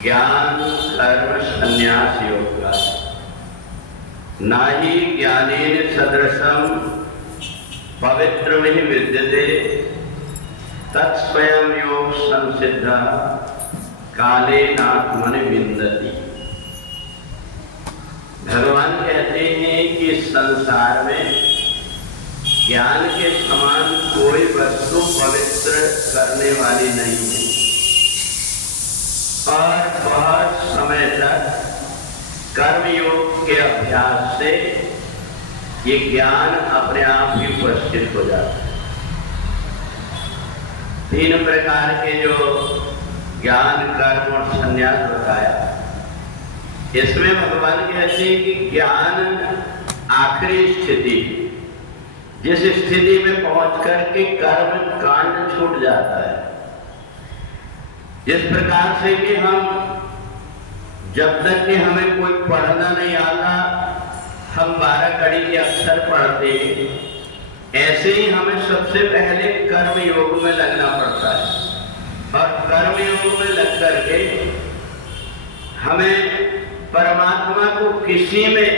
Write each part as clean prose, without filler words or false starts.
ज्ञान कर्म संन्यास योग का नाहि ज्ञानेन सदृशम पवित्र में विद्यते तत्स्वयं योग संसिद्ध काले नात्मनि विन्दति। भगवान कहते हैं कि इस संसार में ज्ञान के समान कोई वस्तु पवित्र करने वाली नहीं है और बहुत समय तक कर्मयोग के अभ्यास से ये ज्ञान अपने आप ही उपस्थित हो जाता है। तीन प्रकार के जो ज्ञान कर्म और संन्यास बताया, इसमें भगवान कहते हैं कि ज्ञान आखिरी स्थिति, जिस स्थिति में पहुंच करके कर्म कांड छूट जाता है। जिस प्रकार से कि हम जब तक कि हमें कोई पढ़ना नहीं आता हम 12 कड़ी के अक्षर पढ़ते हैं, ऐसे ही हमें सबसे पहले कर्म योग में लगना पड़ता है और कर्म योग में लग करके हमें परमात्मा को किसी में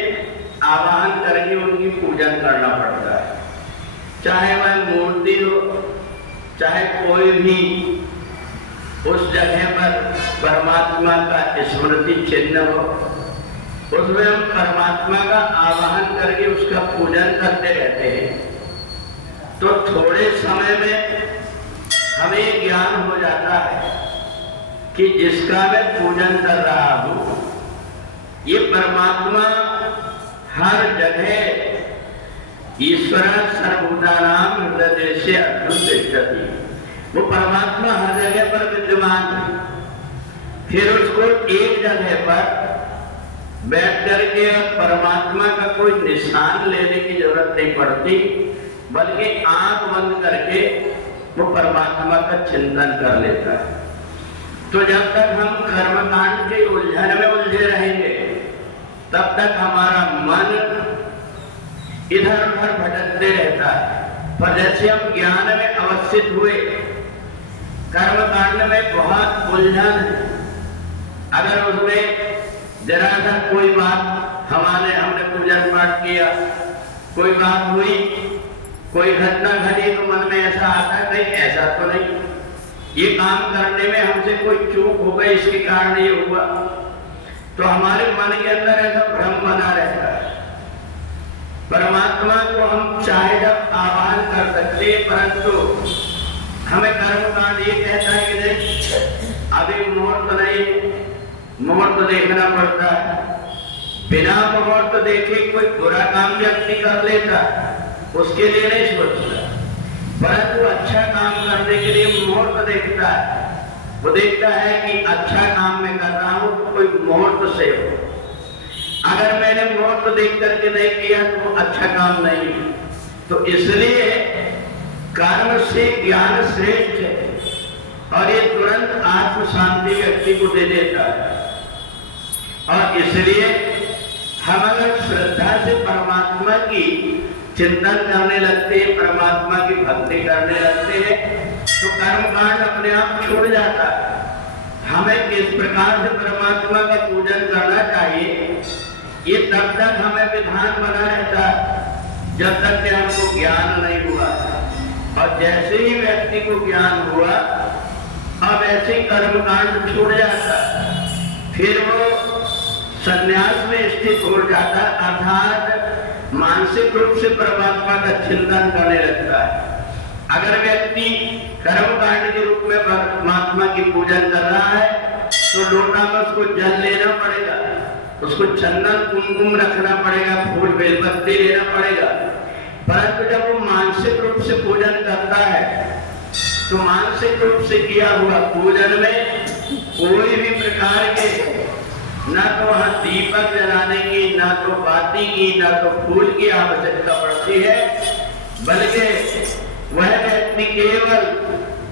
आवाहन करके उनकी पूजन करना पड़ता है। चाहे वह मूर्ति हो, चाहे कोई भी उस जगह पर परमात्मा का स्मृति चिन्ह हो, उसमें हम परमात्मा का आवाहन करके उसका पूजन करते रहते हैं। तो थोड़े समय में हमें ज्ञान हो जाता है कि जिसका मैं पूजन कर रहा हूं ये परमात्मा हर जगह ईश्वर सर्वभूतानां हृदयेषु अर्थं तिष्ठति। वो परमात्मा हर जगह पर विद्यमान है। फिर उसको एक जगह पर बैठ करके परमात्मा का कोई निशान लेने की जरूरत नहीं पड़ती, बल्कि आंख बंद करके वो परमात्मा का चिंतन कर लेता है। तो जब तक हम कर्मकांड के उलझन में उलझे रहेंगे तब तक हमारा मन इधर उधर भटकते रहता है। पर जैसे हम ज्ञान में अवस्थित हुए, कर्मकांड में बहुत उलझन है, अगर उसमें जरा सा कोई बात हमने पूजन पाठ किया, कोई बात हुई, कोई घटना घटी तो मन में ऐसा आता है नहीं ऐसा तो नहीं, ये काम करने में हमसे कोई चूक हो गई इसके कारण ये हुआ, तो हमारे मन के अंदर ऐसा भ्रम बना रहता है। परमात्मा को हम चाहे जब आह्वान कर सकते, परंतु हमें कर्मकांड ये कहता है कि नहीं अभी मुहूर्त नहीं, मुहूर्त देखना पड़ता है। बिना मुहूर्त देखे कोई बुरा काम व्यक्ति कर लेता, उसके लिए नहीं सोचता, परंतु अच्छा काम करने के लिए मुहूर्त देखता है। वो देखता है कि अच्छा काम मैं कर रहा हूं तो कोई मुहूर्त से हो। अगर मैंने मुहूर्त देख करके नहीं किया तो अच्छा काम नहीं। तो इसलिए कर्म से ज्ञान श्रेष्ठ है और ये तुरंत आत्म शांति व्यक्ति को दे देता है। और इसलिए हम अगर श्रद्धा से परमात्मा की चिंतन करने लगते हैं, परमात्मा की भक्ति करने लगते हैं, तो कर्मकांड अपने आप छूट जाता है। हमें किस प्रकार से परमात्मा का पूजन करना चाहिए ये तब तक हमें विधान बना रहता है जब तक कि हमको ज्ञान नहीं हुआ। और जैसे ही व्यक्ति को ज्ञान हुआ अब ऐसे कर्मकांड छूट जाता है, फिर वो संन्यास में स्थित हो जाता है, अर्थात मानसिक रूप से परमात्मा का चिंतन करने लगता है। अगर व्यक्ति कर्मकांड के रूप में परमात्मा की पूजन कर रहा है तो लोटा में उसको जल लेना पड़ेगा, उसको चंदन कुमकुम रखना पड़ेगा, फूल बेलपत्ती लेना पड़ेगा। परंतु जब वो मानसिक रूप से पूजन करता है तो मानसिक रूप से किया हुआ पूजन में कोई भी प्रकार के ना तो वहां दीपक जलाने की, ना तो बाती की, ना तो फूल की आवश्यकता पड़ती है, बल्कि वह व्यक्ति केवल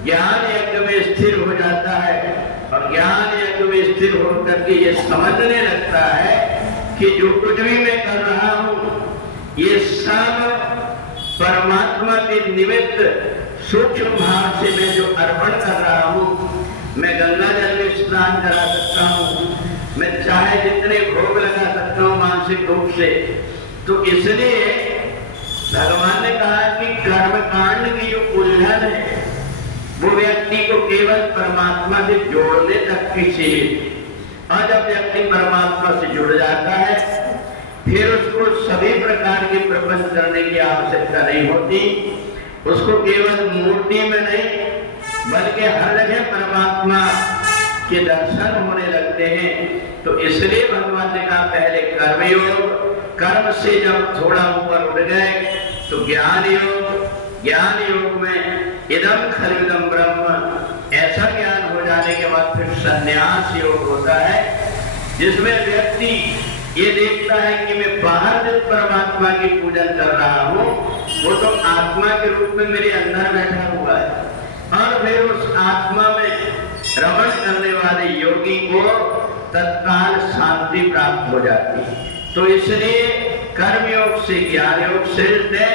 ज्ञान यज्ञ में स्थिर हो जाता है और ज्ञान यज्ञ में स्थिर होकर के ये समझने लगता है कि जो कुछ भी मैं कर रहा हूं ये सब परमात्मा के निमित्त सूक्ष्म भाव से मैं जो अर्पण कर रहा हूं, मैं गंगा जल में स्नान करा सकता हूं, रूप से। तो इसलिए भगवान ने कहा कि कर्मकांड की जो उलझन है वो व्यक्ति को केवल परमात्मा से जोड़ने तक की सीमित। और जब व्यक्ति परमात्मा से जुड़ जाता है फिर उसको सभी प्रकार के प्रपंच करने की आवश्यकता नहीं होती। उसको केवल मूर्ति में नहीं बल्कि हर जगह परमात्मा के दर्शन होने लगते हैं। तो इसलिए भगवान ने कहा पहले कर्मयोग, कर्म से जब थोड़ा ऊपर उठ गए तो ज्ञान योग, ज्ञान योग में इदम खलुदम ब्रह्म, ऐसा ज्ञान हो जाने के बाद फिर संन्यास योग होता है जिसमें व्यक्ति ये देखता है कि मैं बाहर जिस परमात्मा की पूजन कर रहा हूँ वो तो आत्मा के रूप में मेरे अंदर बैठा हुआ है। और फिर उस आत्मा में रमण करने वाले योगी को तत्काल शांति प्राप्त हो जाती है। तो इसलिए कर्म योग से ज्ञान योग श्रेष्ठ है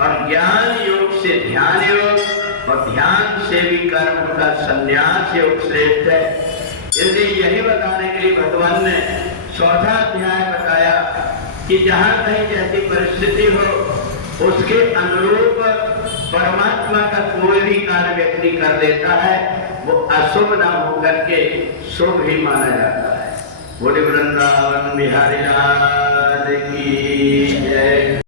और ज्ञान योग से ध्यान योग और ध्यान से भी कर्म का संन्यास योग श्रेष्ठ है। इसलिए यही बताने के लिए भगवान ने चौथा अध्याय बताया कि जहां कहीं जैसी परिस्थिति हो उसके अनुरूप परमात्मा का कोई भी कार्य व्यक्ति कर देता है वो अशुभ ना होकर के शुभ ही माना जाता है। बोले वृंदावन बिहारी लाल की जय।